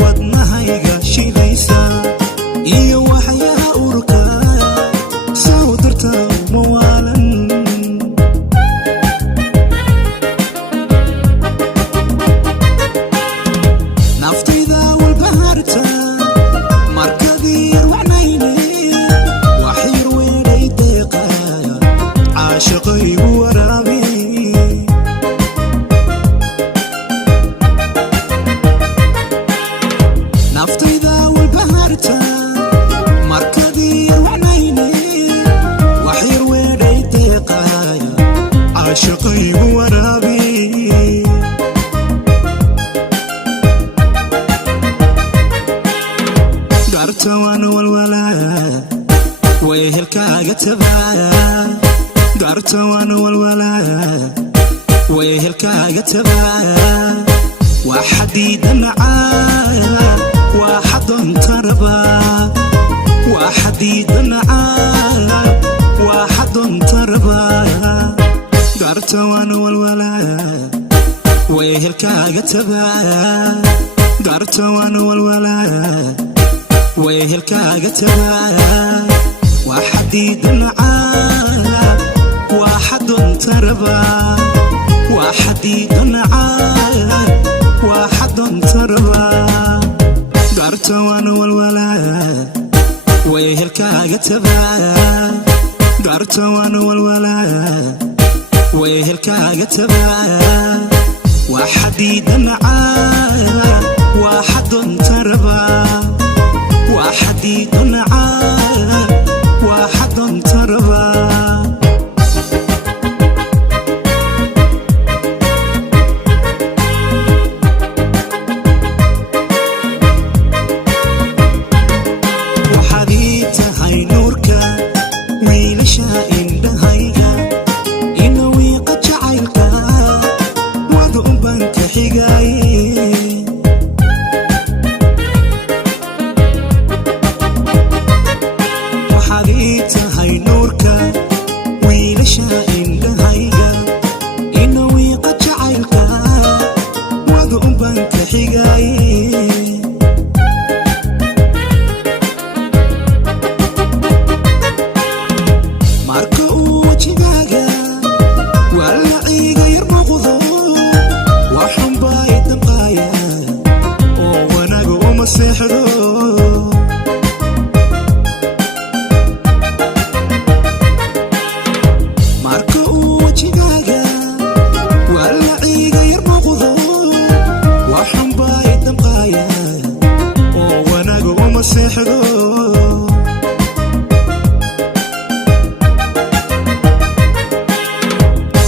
wadnahayga shidaysa iyo waxyaha urka soo dirta mawaalan naftayda walbaharta markadii wacnayne waxyar weedhay deeqaya caashaqaygu waraabi naftayda walbaharta markadii wacnayne waxyar weedhay deeqaya caashaqaygu waraabi dartawan walwala wehelkaaga tabaya dartawan walwala wehelkaaga tabaya waxadiida nacaya waxadon tarba waxadiida nacaya waxadon tarba dartawan walwala wehelkaaga tabaya dartawan walwala wehelkaaga tabaya waxadiida nacaya waxadon tarba waxadiida nacaya waxadon tarba dartawan walwala wehelkaaga tabaya dartawan walwala wehelkaaga tabaya waxadiida nacaya waxadon tarba waxadiida nacaya waxadon tarba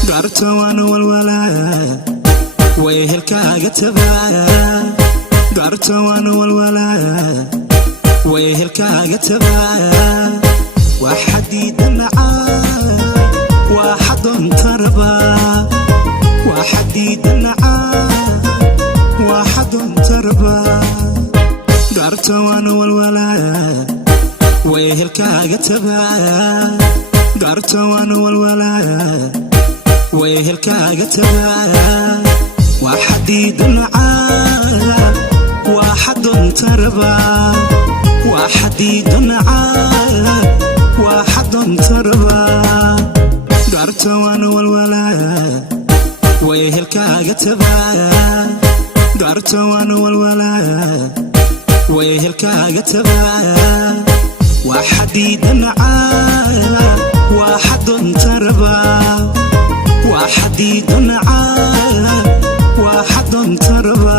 dartawan walwala wehelkaaga tabaya dartawan walwala wehelkaaga tabaya waxadiida nacaya waxadon tarba waxadiida nacaya waxadon tarba dartawan walwala wehelkaaga tabaya dartawan walwala wehelkaaga tabaya waxadiida nacaya waxadon tarba waxadiida nacaya waxadon tarba dartawan walwala wehelkaaga tabaya dartawan walwala wehelkaaga tabaya waxadiida nacaya waxadon tarba waxadiida nacaya waxadon tarba